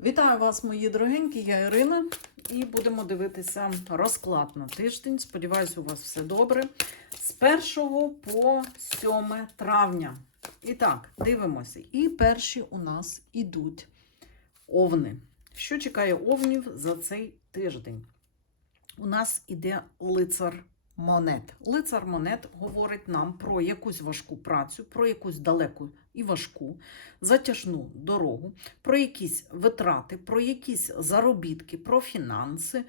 Вітаю вас, мої дорогенькі, я Ірина, і будемо дивитися розклад на тиждень. Сподіваюсь, у вас все добре. З 1 по 7 травня. І так, дивимося. І перші у нас ідуть овни. Що чекає овнів за цей тиждень? У нас іде лицар монет. Лицар монет говорить нам про якусь важку працю, про якусь далеку і важку, затяжну дорогу, про якісь витрати, про якісь заробітки, про фінанси,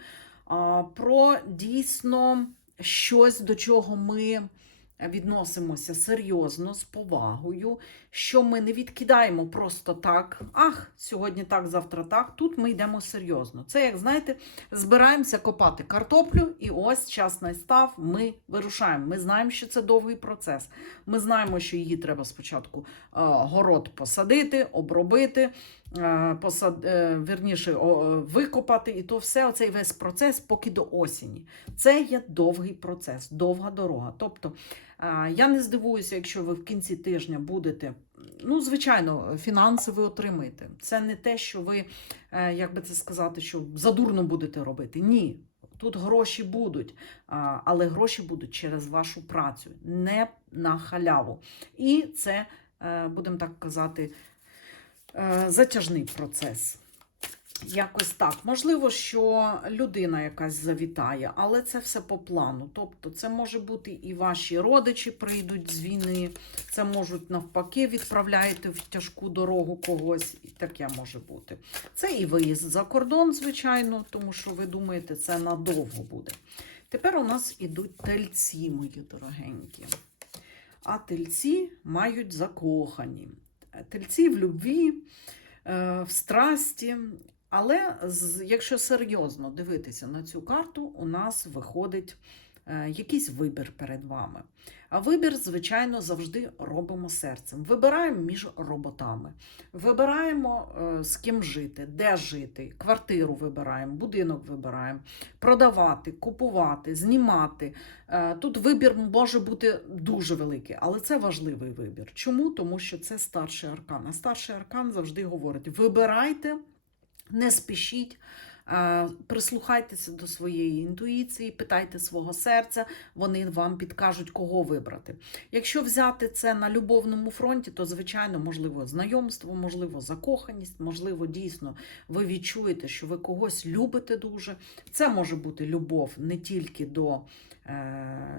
про дійсно щось, до чого ми відносимося серйозно, з повагою, що ми не відкидаємо просто так. Ах, сьогодні так, завтра так. Тут ми йдемо серйозно. Це, як знаєте, збираємося копати картоплю, і ось час настав, ми вирушаємо. Ми знаємо, що це довгий процес. Ми знаємо, що її треба спочатку е, город посадити, обробити, посад, е, вірніше, о, е, викопати, і то все, оцей весь процес, поки до осені. Це є довгий процес, довга дорога. Тобто е, я не здивуюся, якщо ви в кінці тижня будете. Ну, звичайно, фінанси ви отримаєте. Це не те, що ви, е, як би це сказати, що задурно будете робити. Ні. Тут гроші будуть, але гроші будуть через вашу працю, не на халяву. І це, е, будемо так казати, е, затяжний процес. Якось так. Можливо, що людина якась завітає, але це все по плану. Тобто, це може бути і ваші родичі прийдуть з війни, це можуть навпаки відправляєте в тяжку дорогу когось, і таке може бути. Це і виїзд за кордон, звичайно, тому що ви думаєте, це надовго буде. Тепер у нас ідуть тельці, мої дорогенькі. А тельці мають закохані. Тельці в любві, е, в страсті. Але якщо серйозно дивитися на цю карту, у нас виходить якийсь вибір перед вами. А вибір, звичайно, завжди робимо серцем. Вибираємо між роботами, вибираємо е, з ким жити, де жити, квартиру вибираємо, будинок вибираємо, продавати, купувати, знімати. Е, Тут вибір може бути дуже великий, але це важливий вибір. Чому? Тому що це старший аркан. А старший аркан завжди говорить: вибирайте. Не спішіть, е, прислухайтеся до своєї інтуїції, питайте свого серця, вони вам підкажуть, кого вибрати. Якщо взяти це на любовному фронті, то, звичайно, можливо, знайомство, можливо, закоханість, можливо, дійсно ви відчуєте, що ви когось любите дуже. Це може бути любов не тільки до е,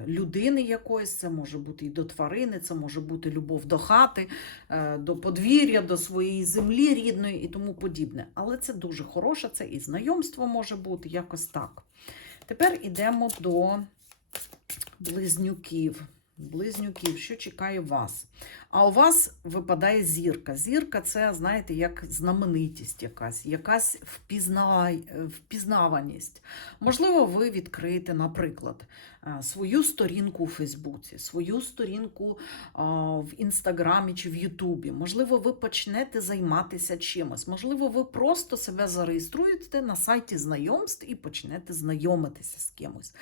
людини якоїсь, це може бути і до тварини, це може бути любов до хати, е, до подвір'я, до своєї землі рідної і тому подібне. Але це дуже хороше, це і знайомство може бути, якось так. Тепер йдемо до близнюків. Близнюків, що чекає вас? А у вас випадає зірка. Зірка це, знаєте, як знаменитість якась, якась впізнавай, впізнаваність. Можливо, ви відкриєте, наприклад, е, свою сторінку у Фейсбуці, свою сторінку в Інстаграмі чи в Ютубі. Можливо, ви почнете займатися чимось. Можливо, ви просто себе зареєструєте на сайті знайомств і почнете знайомитися з кимось.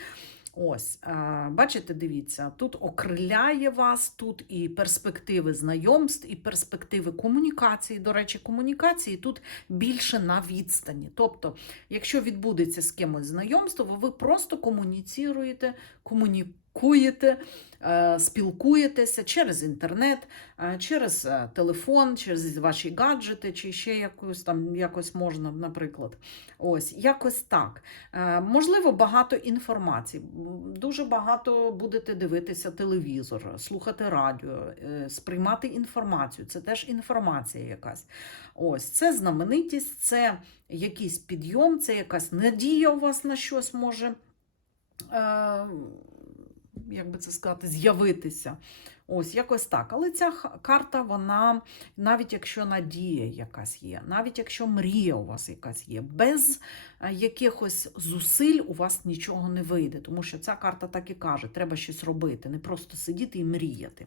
Ось, е, бачите, дивіться, тут окриляє вас, тут і перспективи знайомств, і перспективи комунікації. До речі, комунікації тут більше на відстані. Тобто, якщо відбудеться з кимось знайомство, ви просто комуніціруєте, комунікуєте, е, спілкуєтеся через інтернет, е, через е, телефон, через ваші гаджети, чи ще якось там якось можна, наприклад. Ось, якось так. Можливо, багато інформації. Дуже багато будете дивитися телевізор, слухати радіо, сприймати інформацію. Це теж інформація якась. Ось, це знаменитість, це якийсь підйом, це якась надія у вас на щось може. Як би це сказати, з'явитися. Ось якось так. Але ця карта, вона, навіть якщо надія якась є, навіть якщо мрія у вас якась є, без е, якихось зусиль у вас нічого не вийде. Тому що ця карта так і каже: треба щось робити, не просто сидіти і мріяти.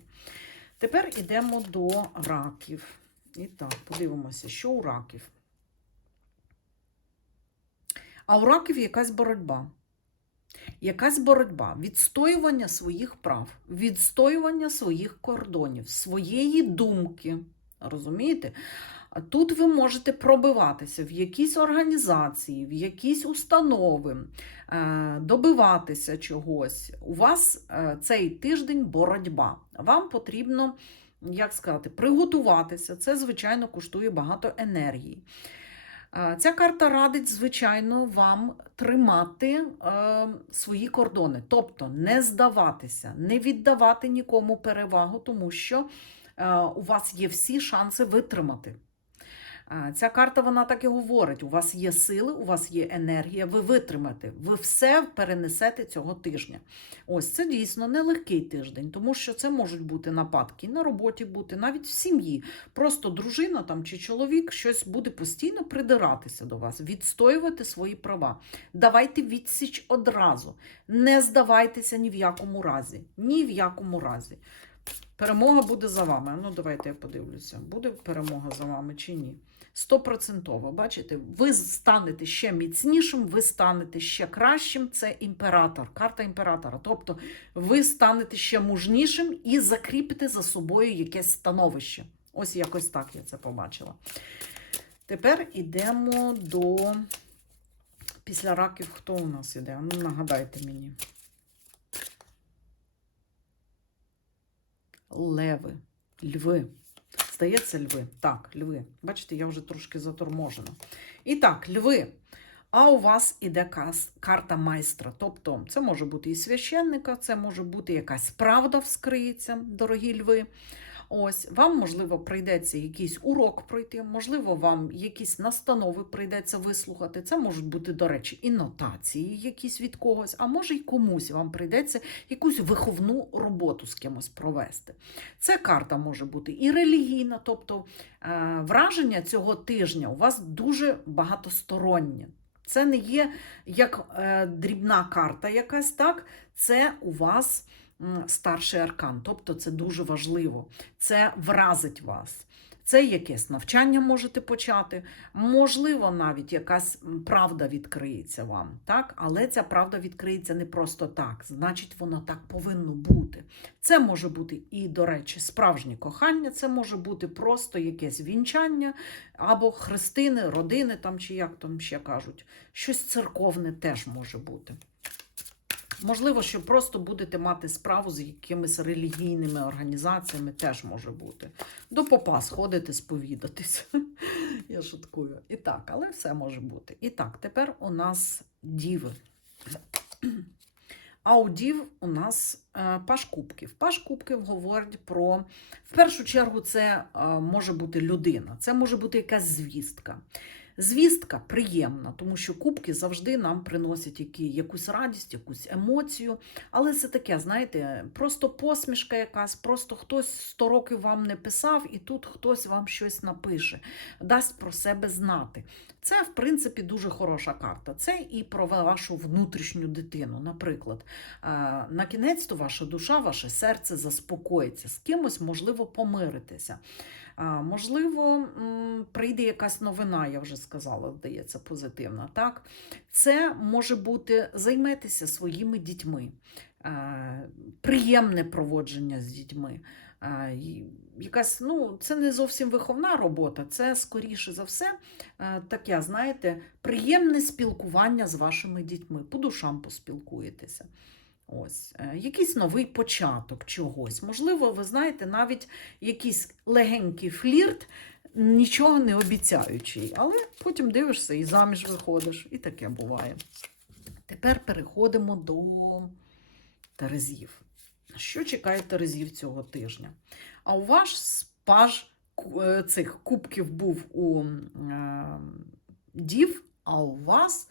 Тепер йдемо до раків. І так, подивимося, що у раків. А у раків якась боротьба. Якась боротьба, відстоювання своїх прав, відстоювання своїх кордонів, своєї думки. Розумієте? Тут ви можете пробиватися в якісь організації, в якісь установи, е, добиватися чогось. У вас е, цей тиждень боротьба. Вам потрібно, як сказати, приготуватися. Це, звичайно, коштує багато енергії. Е, Ця карта радить, звичайно, вам тримати е, свої кордони, тобто не здаватися, не віддавати нікому перевагу, тому що е, у вас є всі шанси витримати. Ця карта вона так і говорить: у вас є сили, у вас є енергія, ви витримаєте, ви все перенесете цього тижня. Ось це дійсно нелегкий тиждень, тому що це можуть бути нападки на роботі, бути навіть в сім'ї. Просто дружина там чи чоловік щось буде постійно придиратися до вас, відстоювати свої права. Давайте відсіч одразу. Не здавайтеся ні в якому разі. Ні в якому разі. Перемога буде за вами. Ну, давайте я подивлюся, буде перемога за вами чи ні. Стопроцентово, бачите, ви станете ще міцнішим, ви станете ще кращим. Це імператор, карта імператора. Тобто ви станете ще мужнішим і закріпите за собою якесь становище. Ось якось так я це побачила. Тепер йдемо до після раків. Хто у нас іде? Ну, нагадайте мені. Леви, льви. Здається, льви. Так, льви. Бачите, я вже трошки заторможена. І так, льви. А у вас іде карта майстра. Тобто, це може бути і священника, це може бути якась правда вскриється, дорогі льви. Ось, вам, можливо, прийдеться якийсь урок пройти, можливо, вам якісь настанови прийдеться вислухати. Це можуть бути, до речі, і нотації якісь від когось, а може й комусь вам прийдеться якусь виховну роботу з кимось провести. Це карта може бути і релігійна, тобто е, враження цього тижня у вас дуже багатостороннє. Це не є як е, дрібна карта якась, так? Це у вас старший аркан, тобто це дуже важливо. Це вразить вас. Це якесь навчання можете почати, можливо, навіть якась правда відкриється вам, так? але ця правда відкриється не просто так, значить, воно так повинно бути. Це може бути і, до речі, справжнє кохання, це може бути просто якесь вінчання або хрестини, родини, там, чи як там ще кажуть. Щось церковне теж може бути. Можливо, що просто будете мати справу з якимись релігійними організаціями, теж може бути. До попа сходити, сповідатись. Я шуткую. І так, але все може бути. І так, тепер у нас діви. А у дів у нас е, паш кубків. Паш кубків говорить про, в першу чергу, це е, може бути людина, це може бути якась звістка. Звістка приємна, тому що кубки завжди нам приносять які, якусь радість, якусь емоцію. Але це таке, знаєте, просто посмішка якась, просто хтось 100 років вам не писав, і тут хтось вам щось напише, дасть про себе знати. Це, в принципі, дуже хороша карта. Це і про вашу внутрішню дитину. Наприклад, е, на кінець то ваша душа, ваше серце заспокоїться, з кимось можливо помиритися. Можливо, прийде якась новина, я вже сказала, здається, позитивна. Так? Це може бути займетеся своїми дітьми, приємне проводження з дітьми. Якась, ну, це не зовсім виховна робота, це, скоріше за все, таке, знаєте, приємне спілкування з вашими дітьми. По душам поспілкуєтеся. Ось, е, якийсь новий початок чогось. Можливо, ви знаєте, навіть якийсь легенький флірт, нічого не обіцяючий, але потім дивишся і заміж виходиш, і таке буває. Тепер переходимо до Терезів. Що чекає Терезів цього тижня? А у вас паж е, цих кубків був у е, дів, а у вас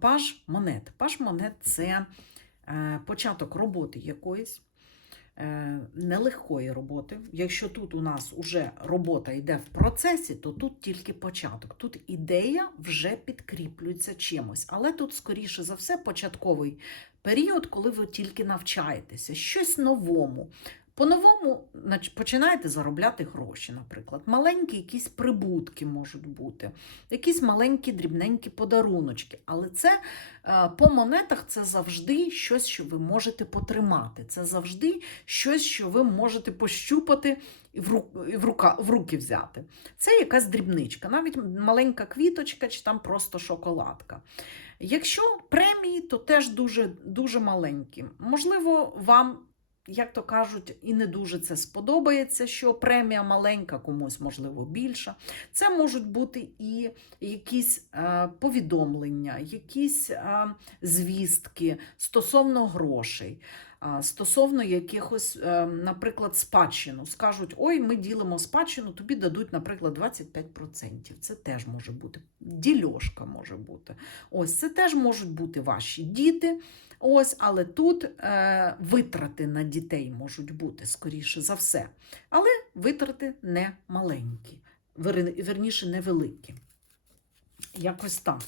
паж монет. Паж монет це початок роботи якоїсь. е, Нелегкої роботи. Якщо тут у нас вже робота йде в процесі, то тут тільки початок. Тут ідея вже підкріплюється чимось. Але тут, скоріше за все, початковий період, коли ви тільки навчаєтеся щось новому. По-новому починаєте заробляти гроші, наприклад. Маленькі якісь прибутки можуть бути, якісь маленькі дрібненькі подаруночки. Але це е, по монетах це завжди щось, що ви можете потримати. Це завжди щось, що ви можете пощупати і в, і в, рука, в руки взяти. Це якась дрібничка, навіть маленька квіточка чи там просто шоколадка. Якщо премії, то теж дуже, дуже маленькі. Можливо, вам, як то кажуть, і не дуже це сподобається, що премія маленька, комусь, можливо, більша. Це можуть бути і якісь е, повідомлення, якісь е, звістки стосовно грошей. а, Стосовно якихось, е, наприклад, спадщину. Скажуть, ой, ми ділимо спадщину, тобі дадуть, наприклад, 25%. Це теж може бути. Дільошка може бути. Ось це теж можуть бути ваші діти. Ось, але тут е, витрати на дітей можуть бути, скоріше за все. Але витрати не маленькі, верніше, невеликі. Якось так.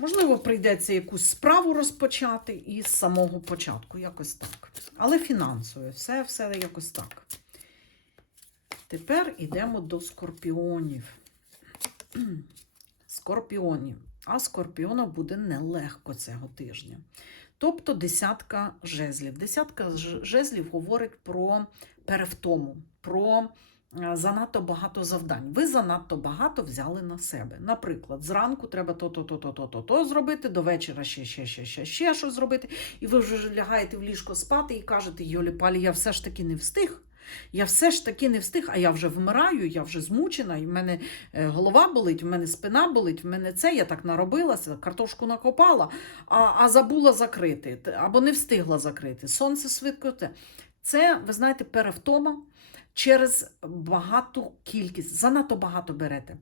Можливо, прийдеться якусь справу розпочати із самого початку, якось так. Але фінансове, все, все якось так. Тепер йдемо до скорпіонів. Скорпіонів. А скорпіона буде нелегко цього тижня. Тобто десятка жезлів. Десятка жезлів говорить про перевтому, про е, занадто багато завдань. Ви занадто багато взяли на себе. Наприклад, зранку треба то-то, то-то, то-то, то зробити, до вечора ще, ще, ще, ще, ще щось зробити. І ви вже лягаєте в ліжко спати і кажете, Йолі Палі, я все ж таки не встиг. Я все ж таки не встиг, а я вже вмираю, я вже змучена, і в мене е, голова болить, в мене спина болить, в мене це, я так наробилася, картошку накопала, а, а забула закрити, або не встигла закрити. Сонце швидко. Це, ви знаєте, перевтома через багату кількість, занадто багато берете.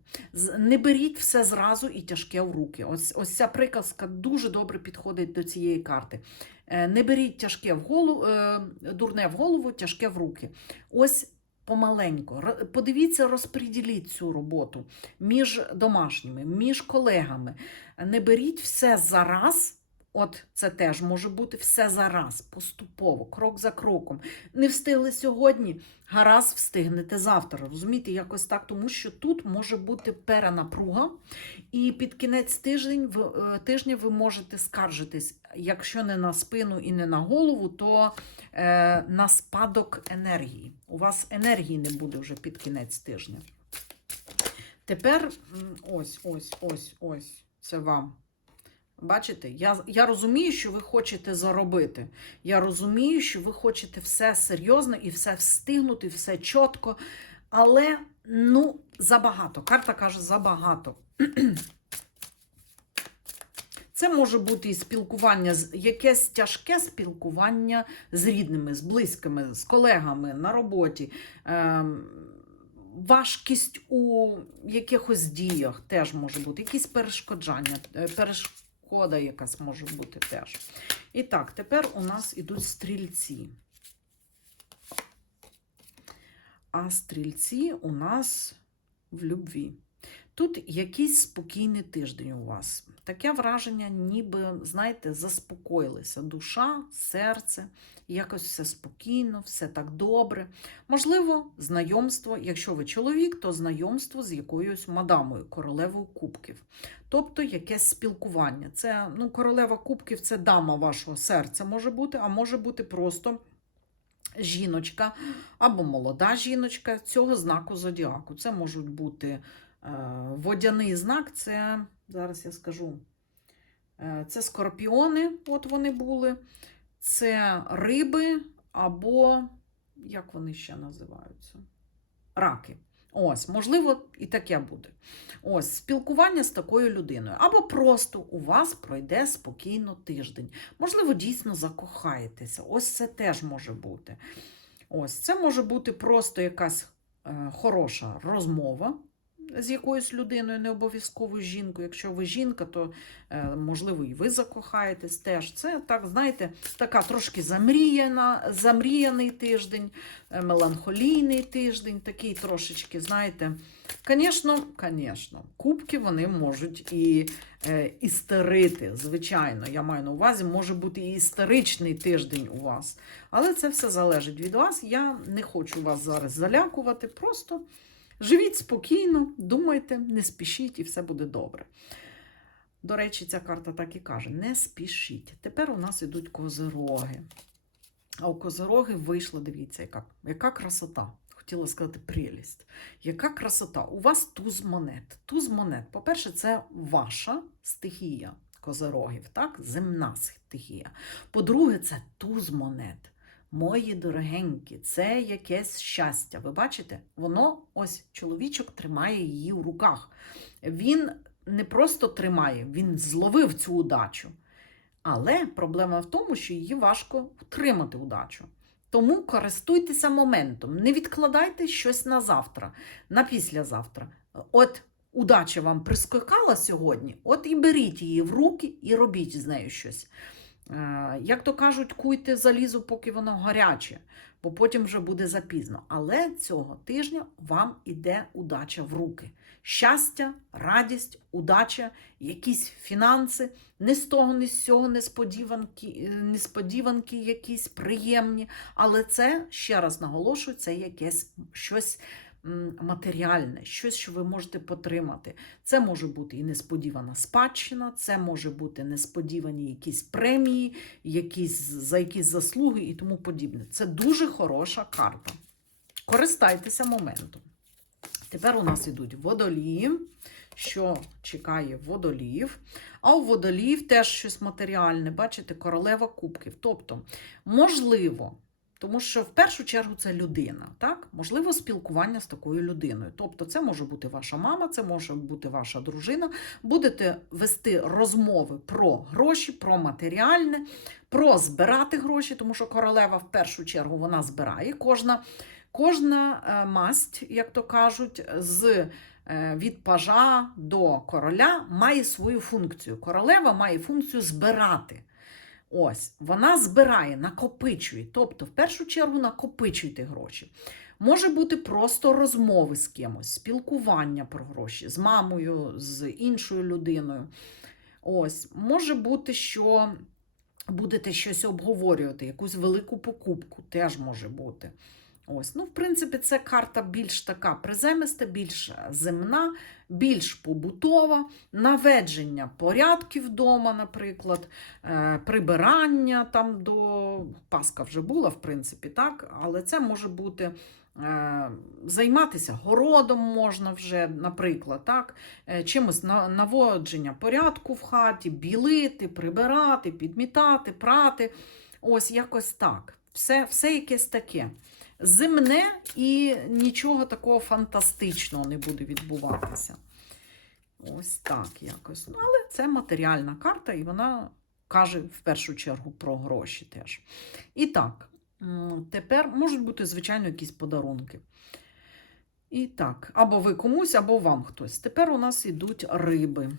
Не беріть все зразу і тяжке в руки. Ось, ось ця приказка дуже добре підходить до цієї карти. Е, Не беріть тяжке в голову, дурне в голову, тяжке в руки. Ось помаленьку. Р- Подивіться, розподіліть цю роботу між домашніми, між колегами. Не беріть все зараз. От це теж може бути все зараз, поступово, крок за кроком. Не встигли сьогодні, гаразд встигнете завтра. Розумієте, якось так, тому що тут може бути перенапруга, і під кінець тиждень, е, тижня ви можете скаржитись, якщо не на спину і не на голову, то е, на спадок енергії. У вас енергії не буде вже під кінець тижня. Тепер ось, ось, ось, ось. Це вам. Бачите, я, я розумію, що ви хочете заробити. Я розумію, що ви хочете все серйозно і все встигнути, все чітко. Але ну, забагато. Карта каже, забагато. Це може бути і спілкування, якесь тяжке спілкування з рідними, з близькими, з колегами на роботі. Ем, важкість у якихось діях теж може бути, якісь перешкоджання, е, перешкода якась може бути теж. І так, тепер у нас ідуть стрільці. А стрільці у нас в любві. Тут якийсь спокійний тиждень у вас. Таке враження, ніби, знаєте, заспокоїлися душа, серце, якось все спокійно, все так добре. Можливо, знайомство, якщо ви чоловік, то знайомство з якоюсь мадамою, королевою кубків. Тобто якесь спілкування. Це ну, королева кубків це дама вашого серця може бути, а може бути просто жіночка або молода жіночка цього знаку зодіаку. Це можуть бути водяний знак, це зараз я скажу. е, Це скорпіони, от вони були, це риби, або як вони ще називаються? Раки. Ось, можливо, і таке буде. Ось, спілкування з такою людиною. Або просто у вас пройде спокійно тиждень. Можливо, дійсно закохаєтеся. Ось це теж може бути. Ось, це може бути просто якась е, хороша розмова, з якоюсь людиною, не обов'язково жінкою. Якщо ви жінка, то е, можливо і ви закохаєтесь теж. Це так, знаєте, така трошки замріяна, замріяний тиждень, е, меланхолійний тиждень, такий трошечки, знаєте. Звісно, звісно, кубки вони можуть і е, істерити, звичайно. Я маю на увазі, може бути і істеричний тиждень у вас. Але це все залежить від вас. Я не хочу вас зараз залякувати. Просто живіть спокійно, думайте, не спішіть, і все буде добре. До речі, ця карта так і каже: не спішіть. Тепер у нас ідуть козироги. А у козироги вийшла, дивіться, яка, яка красота. Хотіла сказати прелість. Яка красота? У вас туз монет. Туз монет. По-перше, це ваша стихія козирогів, так? земна стихія. По-друге, це туз монет. Мої дорогенькі, це якесь щастя. Ви бачите? Воно ось чоловічок тримає її в руках. Він не просто тримає, він зловив цю удачу. Але проблема в тому, що її важко втримати удачу. Тому користуйтеся моментом, не відкладайте щось на завтра, на післязавтра. От удача вам прискакала сьогодні, от і беріть її в руки і робіть з нею щось. Е, Як то кажуть, куйте залізо, поки воно гаряче, бо потім вже буде запізно. Але цього тижня вам іде удача в руки. Щастя, радість, удача, якісь фінанси, не з того, не з цього несподіванки, несподіванки якісь приємні. Але це, ще раз наголошую, це якесь щось матеріальне, щось, що ви можете потримати. Це може бути і несподівана спадщина, це може бути несподівані якісь премії, якісь, за якісь заслуги і тому подібне. Це дуже хороша карта. Користайтеся моментом. Тепер у нас ідуть водолії, що чекає водоліїв. А у водоліїв теж щось матеріальне, бачите, королева кубків. Тобто, можливо, тому що в першу чергу це людина, так? Можливо, спілкування з такою людиною. Тобто, це може бути ваша мама, це може бути ваша дружина. Будете вести розмови про гроші, про матеріальне, про збирати гроші, тому що королева в першу чергу вона збирає. Кожна, кожна е, масть, як то кажуть, з е, від пажа до короля має свою функцію. Королева має функцію збирати. Ось, вона збирає, накопичує. Тобто, в першу чергу, накопичуйте гроші. Може бути просто розмови з кимось, спілкування про гроші, з мамою, з іншою людиною. Ось, може бути, що будете щось обговорювати, якусь велику покупку, теж може бути. Ось, ну, в принципі, це карта більш така приземиста, більш земна, більш побутова, наведення порядків вдома, наприклад, е, прибирання там до Паска вже була, в принципі, так, але це може бути. е, Займатися городом можна вже, наприклад, так? е, чимось наводження порядку в хаті, білити, прибирати, підмітати, прати. Ось якось так. Все, все якесь таке земне і нічого такого фантастичного не буде відбуватися. Ось так якось. Ну, але це матеріальна карта, і вона каже в першу чергу про гроші теж. І так, тепер можуть бути, звичайно, якісь подарунки. І так, або ви комусь, або вам хтось. Тепер у нас йдуть риби.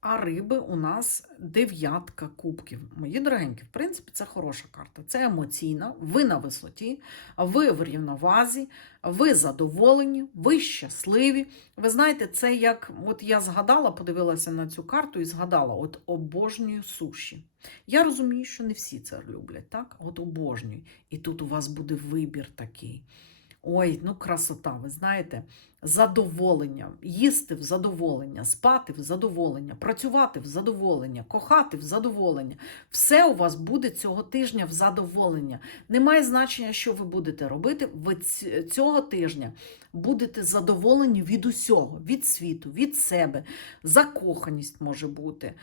А риби у нас дев'ятка кубків. Мої дорогенькі, в принципі, це хороша карта. Це емоційна, ви на висоті, ви в рівновазі, ви задоволені, ви щасливі. Ви знаєте, це як от я згадала, подивилася на цю карту і згадала: от обожнюю суші. Я розумію, що не всі це люблять, так? От обожнюю. І тут у вас буде вибір такий. Ой, ну красота, ви знаєте, задоволення, їсти в задоволення, спати в задоволення, працювати в задоволення, кохати в задоволення. Все у вас буде цього тижня в задоволення. Немає значення, що ви будете робити. Ви цього тижня будете задоволені від усього, від світу, від себе. Закоханість може бути.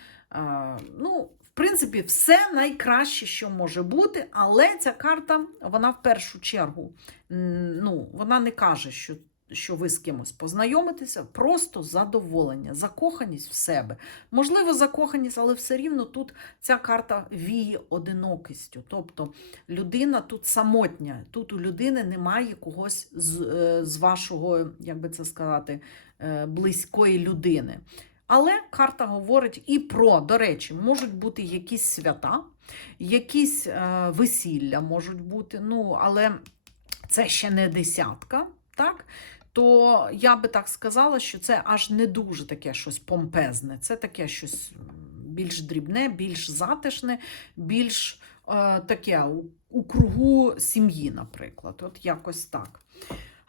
Ну, принципі, все найкраще, що може бути, але ця карта, вона в першу чергу, ну, вона не каже, що що ви з кимось познайомитеся, просто задоволення, закоханість в себе. Можливо, закоханість, але все рівно тут ця карта віє одинокістю. Тобто людина тут самотня, тут у людини немає когось з, е, з вашого, як би це сказати, е, близької людини. Але карта говорить і про, до речі, можуть бути якісь свята, якісь е, весілля можуть бути, ну, але це ще не десятка, так? То я би так сказала, що це аж не дуже таке щось помпезне, це таке щось більш дрібне, більш затишне, більш е, таке у, у кругу сім'ї, наприклад. От якось так.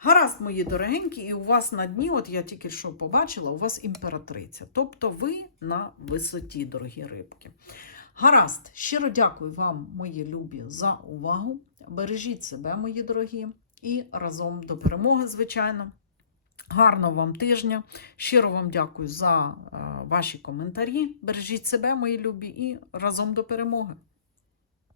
Гаразд, мої дорогенькі, і у вас на дні, от я тільки що побачила, у вас імператриця. Тобто ви на висоті, дорогі рибки. Гаразд, щиро дякую вам, мої любі, за увагу. Бережіть себе, мої дорогі, і разом до перемоги, звичайно. Гарного вам тижня. Щиро вам дякую за е, ваші коментарі. Бережіть себе, мої любі, і разом до перемоги.